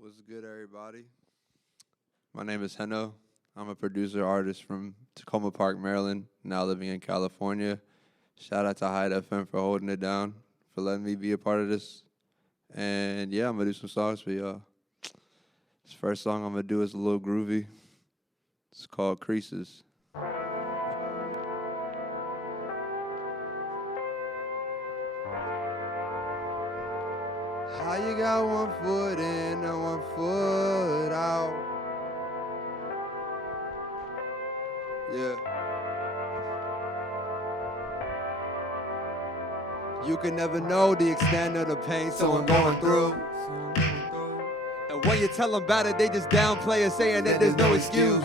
What's good, everybody? My name is HENO. I'm a producer artist from Takoma Park, Maryland, now living in California. Shout out to HydeFM for holding it down, for letting me be a part of this. And yeah, I'm going to do some songs for y'all. This first song I'm going to do is a little groovy. It's called Creases. How you got 1 foot in and 1 foot out? Yeah. You can never know the extent of the pain someone going through. And when you tell them about it, they just downplay it, saying that there's no excuse.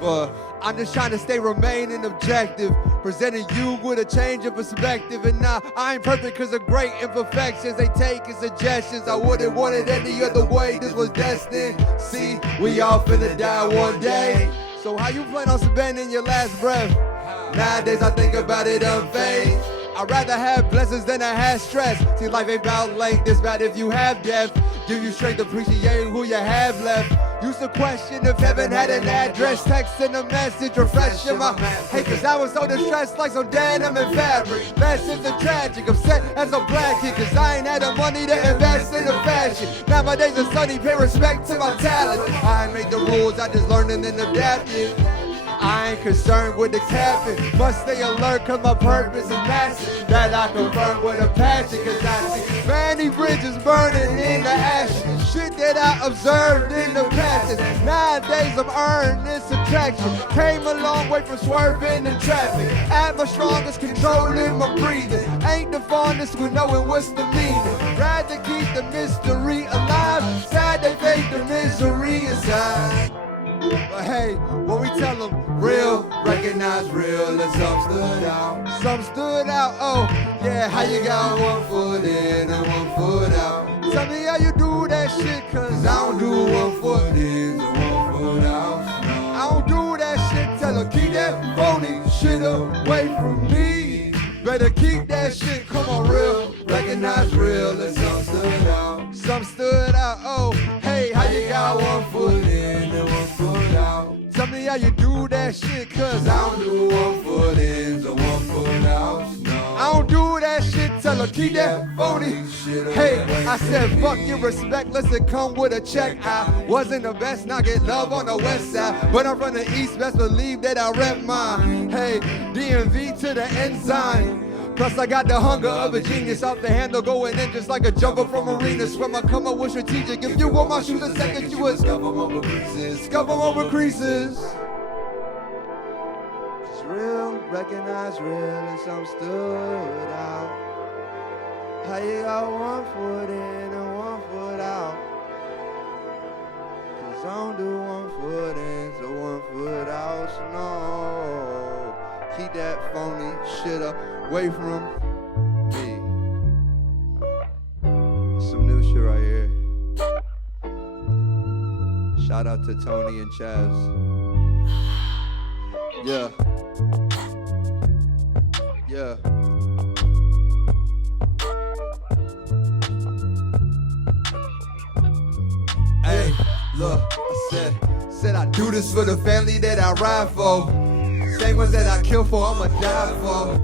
But I'm just trying to remaining objective, presenting you with a change of perspective. And now I ain't perfect because of great imperfections they take as suggestions. I wouldn't want it any other way, this was destined. See, we all finna die one day. So how you plan on spending your last breath? Nowadays I think about it unfazed. I'd rather have blessings than I have stress. See, life ain't about length, it's bad if you have depth. Give you strength appreciating who you have left. Used to question if heaven had an address. Texting a message, refreshing my hey, cause I was so distressed like some denim and fabric. Massive and tragic, upset as a black kid, cause I ain't had the money to invest in the fashion. Nowadays the sunny pay respect to my talent. I ain't made the rules, I just learned and then adapted. I ain't concerned with the captain. Must stay alert cause my purpose is massive. That I confirm with a passion, cause I see many bridges burning in the ashes. Shit that I observed in the past. Nowadays I'm earning subtraction. Came a long way from swerving in traffic. At my strongest, controlling my breathing. Ain't the fondest with knowing what's the meaning. Rather keep the mystery alive. Sad they fake the misery inside. But hey, when we tell them real, recognize real, and some stood out. Some stood out, oh, yeah, how you got 1 foot in and 1 foot out? Tell me how you do that shit, cause I don't do 1 foot in and 1 foot out. I don't do that shit, tell her keep that phony shit away from me. Better keep that shit, come on, real, recognize real, and some stood out. Some stood out, oh, hey, how you got 1 foot in and 1 foot out? Tell me how you do that shit, cause I don't do 1 foot in and 1 foot out. No. I don't do that shit, tell her keep that phony shit away. Hey, I said fuck your respect, listen, come with a check. I wasn't the best, now get love on the west side. But I'm from the east, best believe that I rep mine. Hey, DMV to the enzyme. Plus I got the hunger of a genius, off the handle going in just like a jumper from arenas. When I come up with strategic, if you want my shoes a second, you would scuff them over creases. Scuff them over creases. Cause real, recognize real, and some stood out. How you got 1 foot in and 1 foot out? Cause I don't do 1 foot in, so 1 foot out, so no. Keep that phony shit away from me. Some new shit right here. Shout out to Tony and Chaz. Yeah. Yeah. Hey, look, I said I do this for the family that I ride for. Same ones that I kill for, I'ma die for.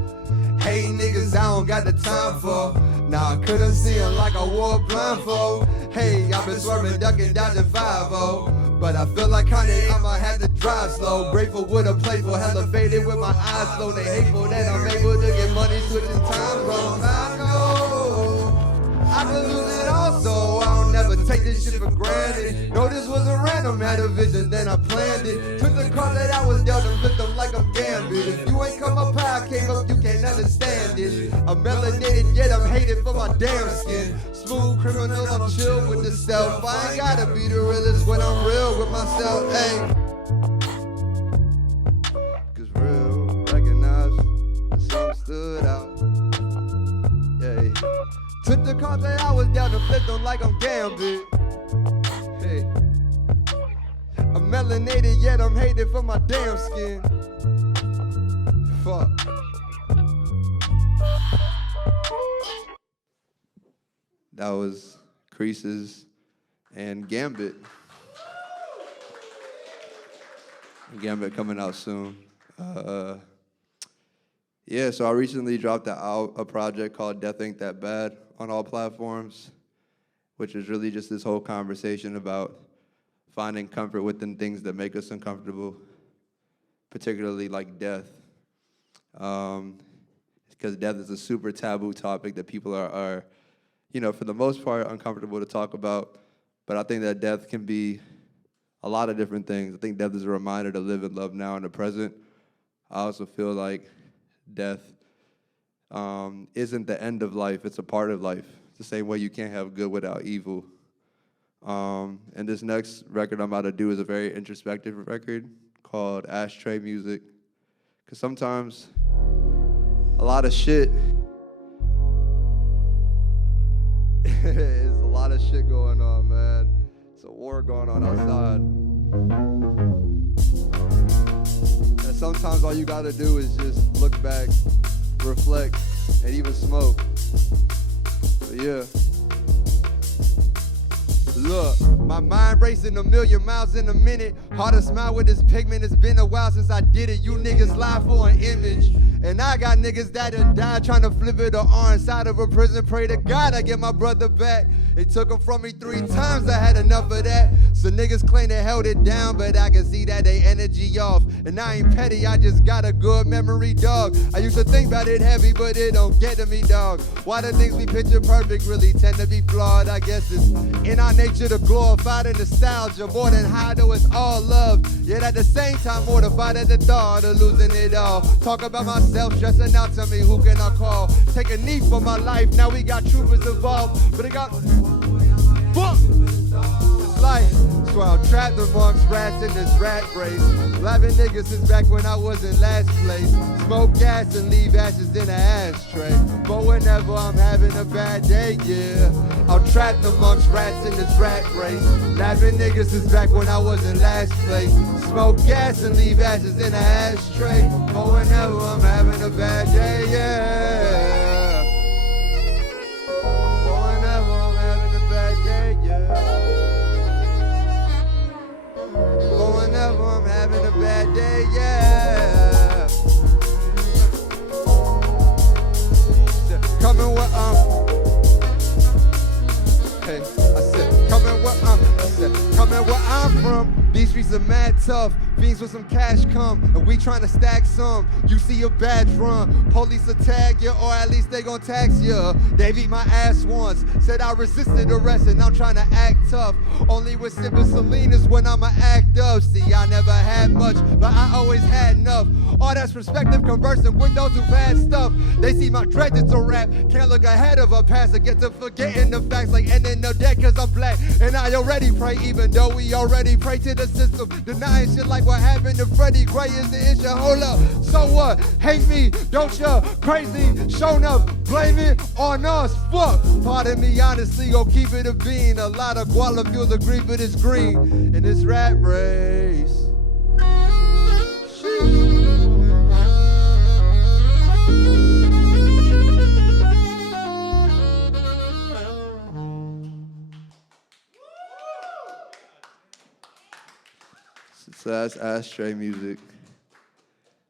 Hey niggas, I don't got the time for. Now I couldn't see him like I wore a blindfold. Hey, I've been swerving, ducking, dodging 5-0. But I feel like Kanye, I'ma have to drive slow. Grateful with a playful, hella faded with my eyes slow. They hateful that I'm able to get money switching time zones. I know I could lose it all, so I don't never take this shit for granted. No, this wasn't random, had a vision, then I planned it. Took the card that I was dealt and flipped them like I'm Gambit. If you ain't come up high, I came up, you can't understand it. I'm melanated, yet I'm hated for my damn skin. Smooth criminal, I'm chill with the self. I ain't gotta be the realest when I'm real with myself, ayy. Cause real, recognize, and some stood out. Yeah. Took the cards that I was down and flipped them like I'm Gambit. Hey. I'm melanated, yet I'm hated for my damn skin. Fuck. That was Creases and Gambit. Gambit coming out soon. Yeah, so I recently dropped a project called Death Ain't That Bad on all platforms, which is really just this whole conversation about finding comfort within things that make us uncomfortable, particularly like death. Because death is a super taboo topic that people are, for the most part, uncomfortable to talk about. But I think that death can be a lot of different things. I think death is a reminder to live and love now in the present. I also feel like death isn't the end of life, it's a part of life. It's the same way you can't have good without evil. And this next record I'm about to do is a very introspective record called Ashtray Music. Because sometimes a lot of shit, it's a lot of shit going on, man. It's a war going on outside. And sometimes all you gotta do is just look back, reflect, and even smoke. But yeah. Look, my mind racing 1,000,000 miles in a minute. Hard to smile with this pigment. It's been a while since I did it. You niggas lie for an image. And I got niggas that done died trying to flip it or are inside of a prison. Pray to God I get my brother back. They took him from me 3 times, I had enough of that. So niggas claim they held it down, but I can see that they energy off. And I ain't petty, I just got a good memory, dog. I used to think about it heavy, but it don't get to me, dog. Why the things we picture perfect really tend to be flawed? I guess it's in our nature to glorify the nostalgia more than high, though it's all love. Yet at the same time mortified at the thought of losing it all. Talk about myself stressing out, tell me who can I call? Take a knee for my life, now we got troopers involved. But it got fuck. It's like, so I'm trapped amongst rats in this rat race. Laughing niggas since back when I was in last place. Smoke gas and leave ashes in an ashtray. But whenever I'm having a bad day, yeah, I'm trapped amongst rats in this rat race. Laughing niggas since back when I was in last place. Smoke gas and leave ashes in an ashtray. But whenever I'm having a bad day, yeah. Whenever I'm having a bad day, yeah. Coming where hey, I said, coming where I'm from. These streets are mad tough. Fiends with some cash come, and we tryna stack some. You see a badge run, police will tag you, or at least they gon' tax you. They beat my ass once, said I resisted arrest, and I'm tryna act tough. Only with sipping Salinas when I'ma act up. See, I never had much, but I always had enough. All that's perspective conversing with those who've had stuff. They see my dread, it's a rap. Can't look ahead of a past, I get to forgetting the facts like ending the dead cause I'm black. And I already pray, even though we already pray to the system. Denying shit like what happened to Freddie Gray is the issue. Hold up, so what? Hate me, don't ya? Crazy, shown up, blame it on us. Fuck, pardon me, honestly, go keep it a bean. A lot of guala fuels agree, but it's green in this rat race. So that's Ashtray Music.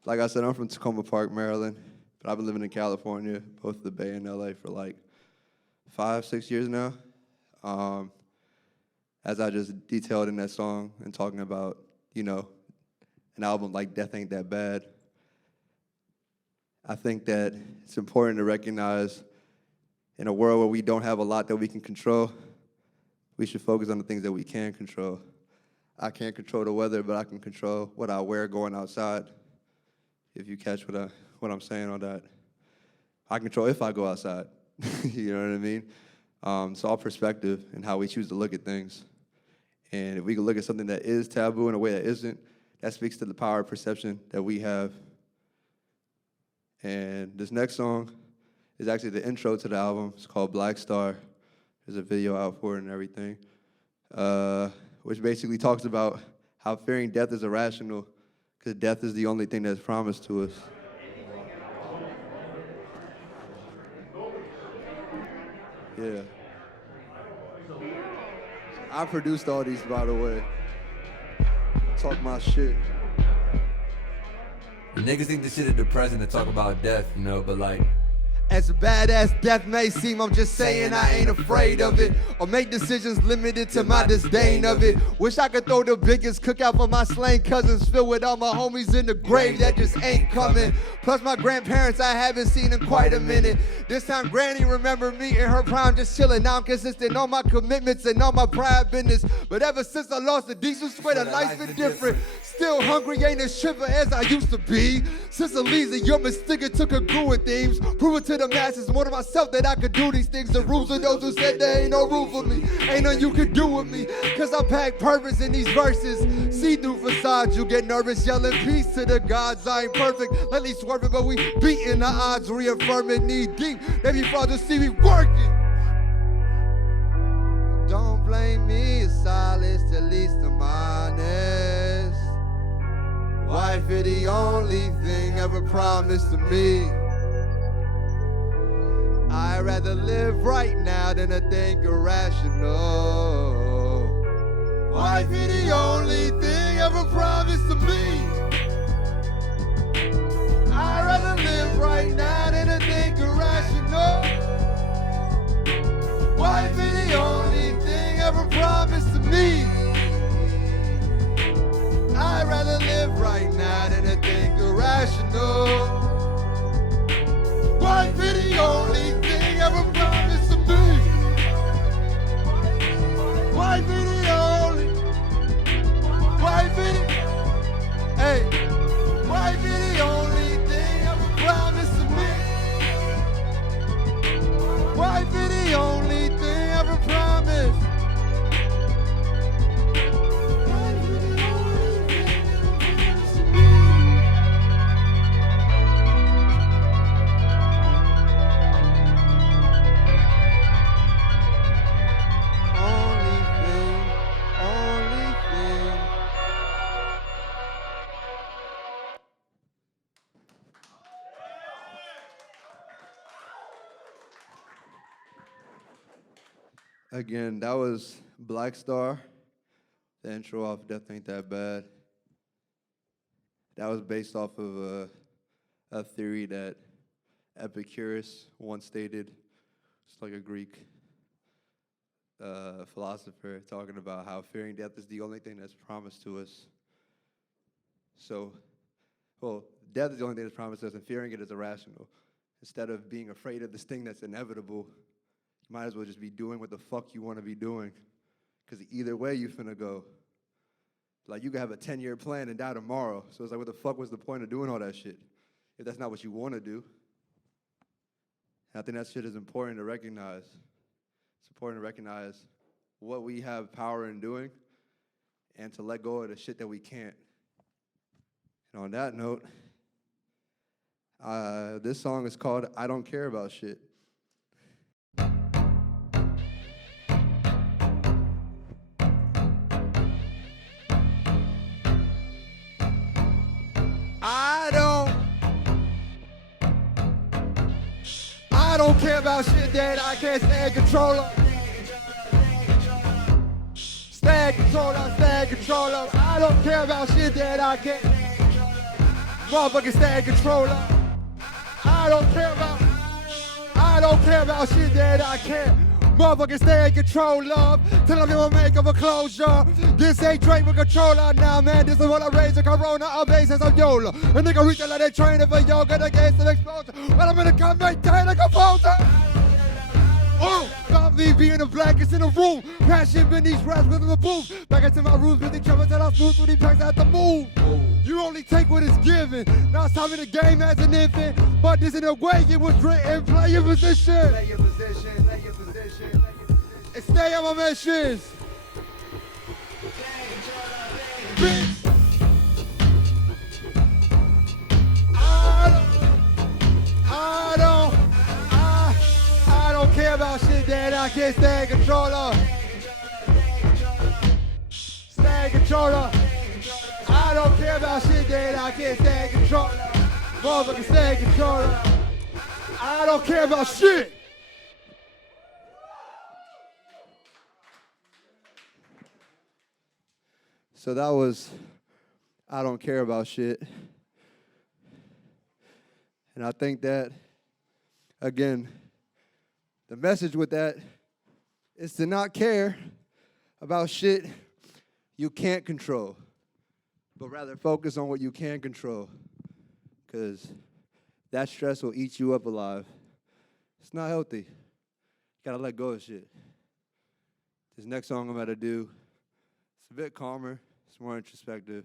Like I said, I'm from Takoma Park, Maryland, but I've been living in California, both the Bay and LA, for like 5-6 years now. As I just detailed in that song and talking about, an album like Death Ain't That Bad, I think that it's important to recognize in a world where we don't have a lot that we can control, we should focus on the things that we can control. I can't control the weather, but I can control what I wear going outside, if you catch what I'm saying on that. I control if I go outside, you know what I mean? It's all perspective and how we choose to look at things. And if we can look at something that is taboo in a way that isn't, that speaks to the power of perception that we have. And this next song is actually the intro to the album. It's called Black Star. There's a video out for it and everything. Which basically talks about how fearing death is irrational because death is the only thing that's promised to us. Yeah. I produced all these, by the way. Talk my shit. The niggas think this shit is depressing to talk about death, you know, but like, as bad as death may seem, I'm just saying I ain't afraid of it, or make decisions limited to my disdain of it. Wish I could throw the biggest cookout for my slain cousins, filled with all my homies in the grave that just ain't coming. Plus my grandparents I haven't seen in quite a minute. This time Granny remembered me in her prime just chilling. Now I'm consistent on my commitments and on my pride business. But ever since I lost the diesel, swear that life's been different. Still hungry, ain't as shiver as I used to be. Since Eliza, your mistaken took a growing themes. Prove it to the masses, more to myself that I could do these things. The rules of those who said there ain't no room for me. Ain't nothing you can do with me. Cause I pack purpose in these verses. See through facades, you get nervous, yelling peace to the gods. I ain't perfect, lately swerving, but we beating the odds, reaffirming knee deep. They be proud to see me working. Don't blame me, it's silence, at least I'm honest. Wife is the only thing ever promised to me. I'd rather live right now than to think irrational. Wife is the only thing ever promised to me. I'd rather live right now than to think irrational. Wife is the only thing ever promised to me. I'd rather live right now than to think irrational. Wife is the only thing ever promised to me. Wife is the only. Wife is the. Hey. Wife is the only thing ever promised to me. Wife is the only thing ever promised. Again, that was Black Star, the intro off Death Ain't That Bad. That was based off of a theory that Epicurus once stated. It's like a Greek philosopher talking about how fearing death is the only thing that's promised to us. So, well, death is the only thing that's promised to us, and fearing it is irrational. Instead of being afraid of this thing that's inevitable, you might as well just be doing what the fuck you want to be doing. Because either way, you finna go. Like, you could have a 10-year plan and die tomorrow. So it's like, what the fuck was the point of doing all that shit if that's not what you want to do? And I think that shit is important to recognize. It's important to recognize what we have power in doing and to let go of the shit that we can't. And on that note, this song is called I Don't Care About Shit. I don't care about shit that I can't stay in control of. Stay in control of, stay in control of. I don't care about shit that I can't. Motherfucker, stay in control of. I don't care about shit that I can't. Motherfuckers stay in control of. Tell them you will make of a closure. This ain't Drake with controller. Now, man, this is what I raise a corona. I'm basis of YOLO. A nigga reach out like they training for yoga against the explosion. But I'm gonna come maintain a composer. Oh, about me being the blackest in the room. Passion beneath raps within the booth. Back into my roots with the trouble till I'm smooth with the packs at the move. You only take what is given. Now it's time in the game as an infant. But this in a way it was written. Play your position. Play your position. Play your position. And stay on my missions. Bitch. I don't care about shit that I can't stay in control of. Stay in control of. I don't care about shit that I can't stay in control of. Motherfucker, stay in control of. I don't care about shit. So that was I Don't Care About Shit. And I think that, again, the message with that is to not care about shit you can't control, but rather focus on what you can control, because that stress will eat you up alive. It's not healthy. You gotta let go of shit. This next song I'm gonna do, it's a bit calmer, it's more introspective.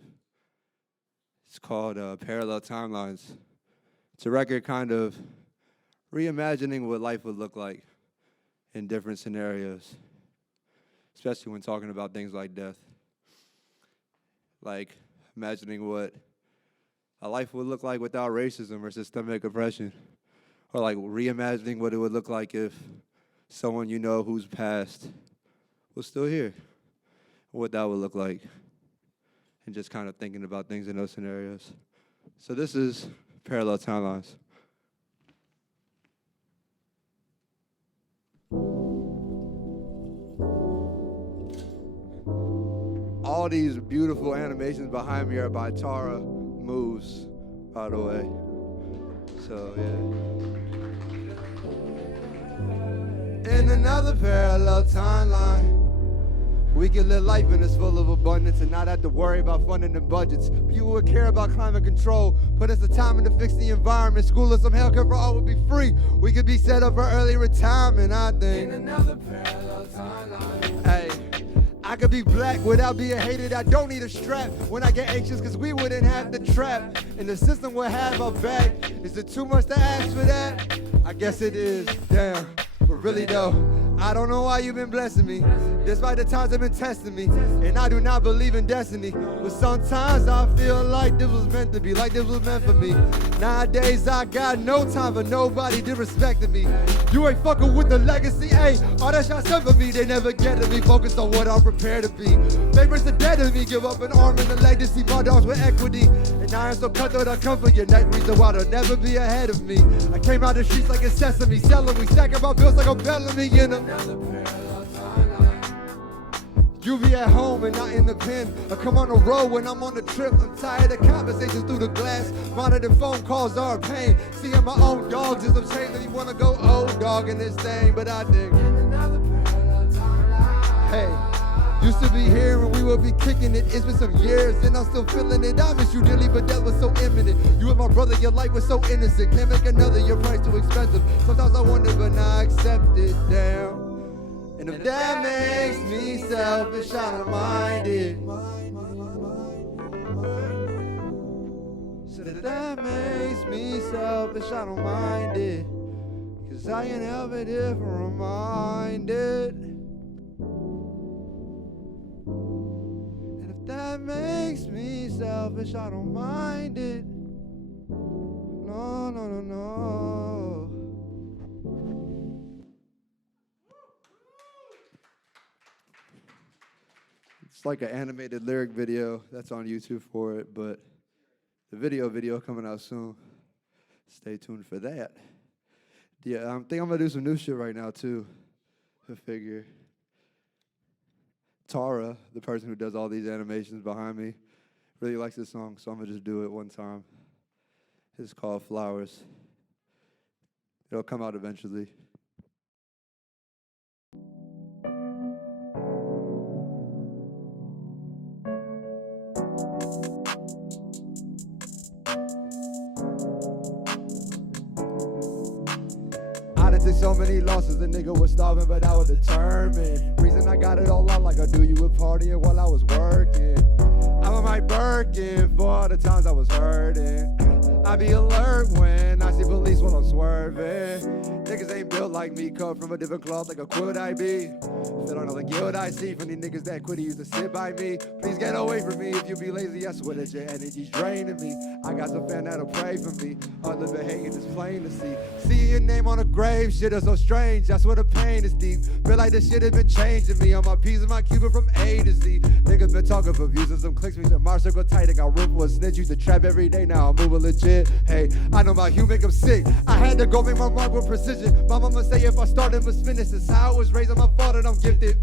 It's called Parallel Timelines. It's a record kind of reimagining what life would look like in different scenarios, especially when talking about things like death. Like imagining what a life would look like without racism or systemic oppression, or like reimagining what it would look like if someone you know who's passed was still here, what that would look like, and just kind of thinking about things in those scenarios. So this is Parallel Timelines. All these beautiful animations behind me are by Tara Moves, by the way. So, yeah. In another parallel timeline, we can live life in this full of abundance and not have to worry about funding and budgets. People would care about climate control, put us the time in to fix the environment. School and some healthcare for all would be free. We could be set up for early retirement, I think. In another parallel timeline. Hey, I could be black without being hated. I don't need a strap when I get anxious, cause we wouldn't have the trap. And the system would have our back. Is it too much to ask for that? I guess it is, damn. But really though, I don't know why you've been blessing me, despite the times they've been testing me. And I do not believe in destiny, but sometimes I feel like this was meant to be, like this was meant for me. Nowadays I got no time for nobody disrespecting me. You ain't fucking with the legacy, ayy. All that shit sent for me, they never get to me. Focused on what I'm prepared to be. Favorites are dead to me, give up an arm and a legacy. My dogs with equity, and I am so cutthroat I come for your neck. Reason why they'll never be ahead of me. I came out the streets like it's sesame, selling me, stacking my bills like I'm Bellamy, you know. You be at home and not in the pen. I come on the road when I'm on the trip. I'm tired of conversations through the glass. Monitored phone calls are a pain. Seeing my own dogs is a shame that you wanna go old dog in this thing, but I dig. Hey, used to be here and we would be kicking it. It's been some years and I'm still feeling it. I miss you dearly, but death was so imminent. You and my brother, your life was so innocent. Can't make another, your price too expensive. Sometimes I wonder, but now I accept it, damn. And if that makes me selfish, I don't mind it. So if that makes me selfish, I don't mind it. Cause I ain't ever different reminded. And if that makes me selfish, I don't mind it. No, no, no, no. It's like an animated lyric video that's on YouTube for it, but the video coming out soon. Stay tuned for that. Yeah, I think I'm gonna do some new shit right now too. I figure. Tara, the person who does all these animations behind me, really likes this song, so I'm gonna just do it one time. It's called Flowers. It'll come out eventually. Took so many losses, the nigga was starving, but I was determined. Reason I got it all out like I do, you were partying while I was working. I'm on my Birkin for all the times I was hurting. I be alert when I see police while I'm swerving. Niggas ain't built like me, cut from a different cloth like a quilt I be. Still don't know the guilt I see from these niggas that quit used to sit by me. Please get away from me if you be lazy, I swear that your energy's draining me. I got some fan that'll pray for me. Others been hating, it's plain to see. Seeing your name on a grave, shit is so strange, that's where the pain is deep. Feel like this shit has been changing me. On my P's and my Cuban from A to Z. Niggas been talking for views and some clicks, me said my circle tight. I got room for a snitch, used to trap every day, now I'm moving legit. bit. Hey, I know my humor make them sick. I had to go make my mark with precision. My mama say if I started, must finish. It's how I was raised, on my fault and I'm gifted.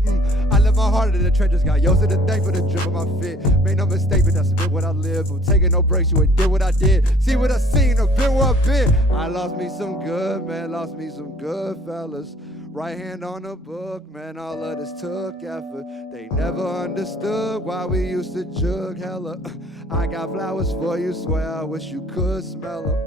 I live my heart in the trenches. Got used to the thing for the drip of my fit. Made no mistake, but that's been what I live. I'm taking no breaks, you ain't did what I did. See what I seen, or been where I've been. I lost me some good, man, lost me some good fellas. Right hand on the book, man, all of this took effort. They never understood why we used to jug hella. I got flowers for you, swear I wish you could smell them.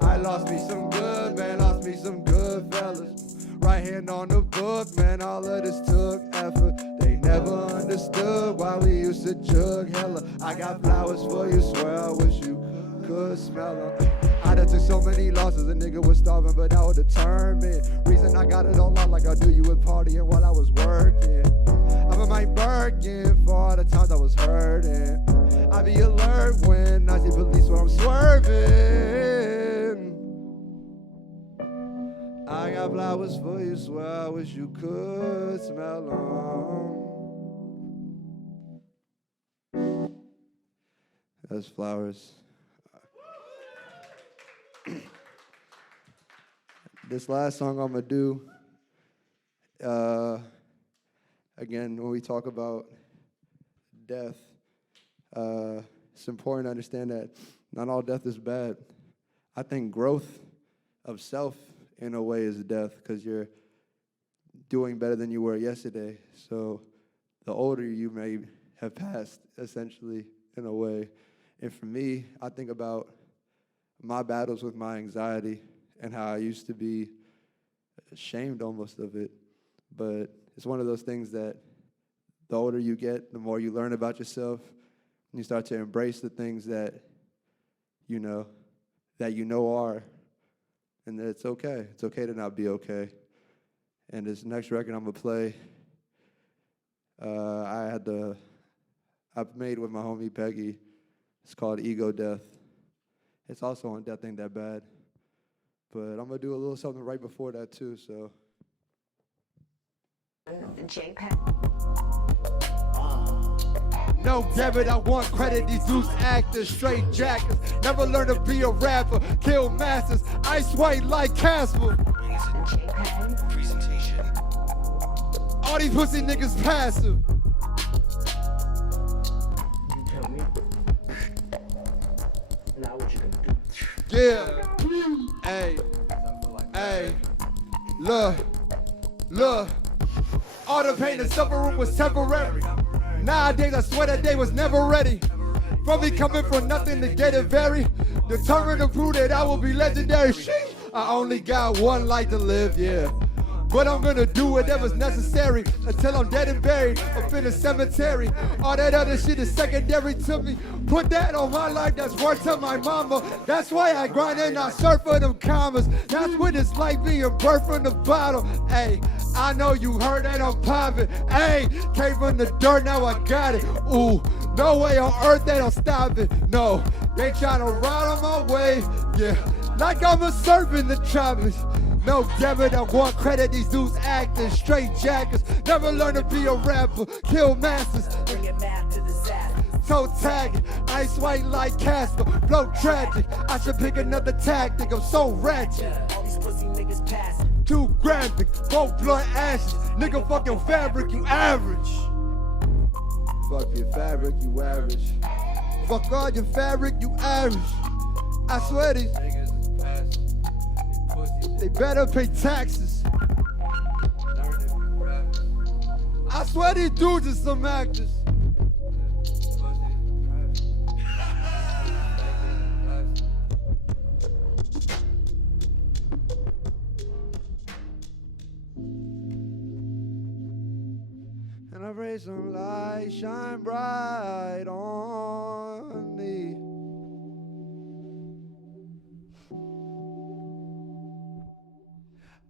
I lost me some good, man, lost me some good fellas. Right hand on the book, man, all of this took effort. They never understood why we used to jug hella. I got flowers for you, swear I wish you could smell them. I done took so many losses, a nigga was starving, but I was determined. Reason I got it all out like I knew you would partying while I was working. I'm in my Birkin for all the times I was hurting. I be alert when I see police when I'm swerving. I got flowers for you, swear I wish you could smell them. That's flowers. This last song I'm gonna do, again, when we talk about death, it's important to understand that not all death is bad. I think growth of self, in a way, is death, because you're doing better than you were yesterday. So the older you may have passed, essentially, in a way. And for me, I think about my battles with my anxiety and how I used to be ashamed almost of it. But it's one of those things that the older you get, the more you learn about yourself, and you start to embrace the things that you know are, and that it's okay. It's okay to not be okay. And this next record I'm gonna play, I've made with my homie Peggy. It's called Ego Death. It's also on Death Ain't That Bad. But I'm going to do a little something right before that, too, so. JPEG. No debit, I want credit. These dudes actors, straight jackets. Never learn to be a rapper. Kill masters, ice white like Casper. JPEG. Presentation. All these pussy niggas passive. You tell me. Now what you gonna do? Yeah. Hey. Hey. Look. All the pain and suffering was temporary. Nowadays, I swear that day was never ready. From me coming from nothing to get it very. Determined to prove that I will be legendary. Sheesh. I only got one life to live, yeah. But I'm gonna do whatever's necessary until I'm dead and buried up in the cemetery. All that other shit is secondary to me. Put that on my life, that's worth to my mama. That's why I grind and I surf for them commas. That's what it's like being birthed from the bottom. Hey, I know you heard that I'm popping. Hey, came from the dirt, now I got it. Ooh, no way on earth they don't stop it. No, they tryna ride on my way. Yeah, like I'm a serpent in the tropics. No debit, I want credit. These dudes acting straight jackets. Never learn to be a rapper. Kill masters. Bring it back to the disaster. Toe tagging, ice white like Casper. Blow tragic. I should pick another tactic. I'm so ratchet. Yeah, all these pussy niggas passing. Too graphic. Both blunt ashes. Nigga fucking fabric, you average. Fuck your fabric, you average. Fuck all your fabric, you average. I swear these they better pay taxes. I swear these dudes are some actors. And I pray some light shine bright on me.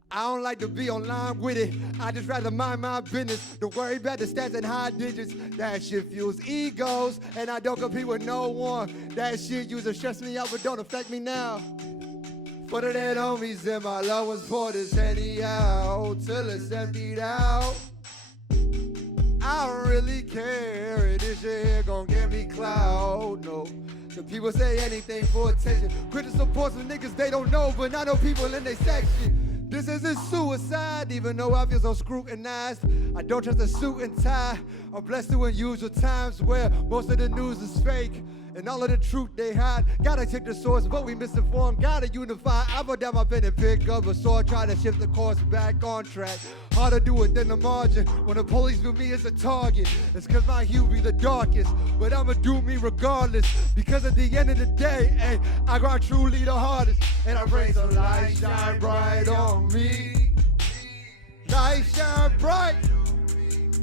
I don't like to be online with it. I just rather mind my business. Don't worry about the stats and high digits. That shit fuels egos, and I don't compete with no one. That shit used to stress me out, but don't affect me now. For the dead homies and my loved ones, pour this Henny out till it's emptied out. I don't really care if this shit here gon' give me clout, no. The people say anything for attention. Critics support some niggas they don't know, but I know people in their section. This isn't suicide, even though I feel so scrutinized. I don't trust a suit and tie. I'm blessed to unusual times where most of the news is fake. And all of the truth they hide. Gotta check the source, but we misinformed. Gotta unify. I put down my pen and pick up a sword, try to shift the course back on track. Harder do it than the margin. When the police view me as a target, it's cause my hue be the darkest. But I'ma do me regardless. Because at the end of the day, hey, I grind truly the hardest. And I pray some light shine bright on me. Light shine bright.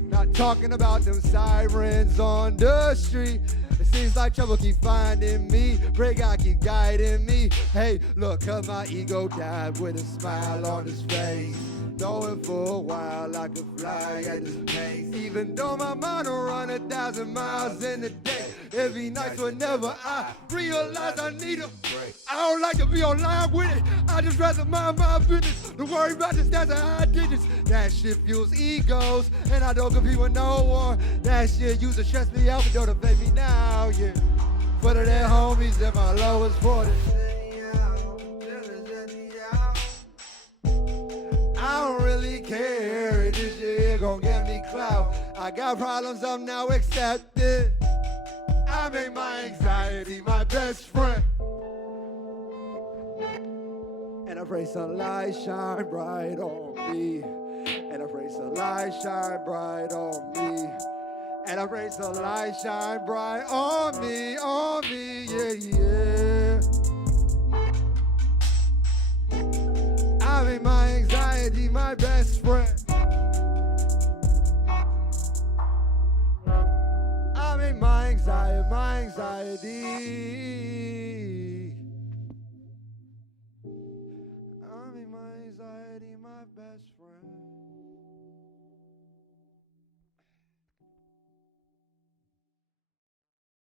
Not talking about them sirens on the street. It seems like trouble keep finding me. Pray God keep guiding me. Hey, look, cause my ego died with a smile on his face. Knowing for a while I could fly at this pace. Even though my mind will run 1,000 miles in a day. It'd be nice whenever I realize I need a break. I don't like to be online with it. I just rather mind my business. Don't worry about this, that's high digits. That shit fuels egos, and I don't compete with no one. That shit used to stress me out, but don't affect me now, yeah. For the dead homies and my lowest quarters. I don't really care if this shit gon' get me clout. I got problems I'm now accepting. I make my anxiety my best friend. And I pray sunlight shine bright on me. And I pray sunlight shine bright on me. And I pray sunlight shine bright on me, yeah, yeah. I make my anxiety my best friend. I make my anxiety my anxiety. I make my anxiety my best friend.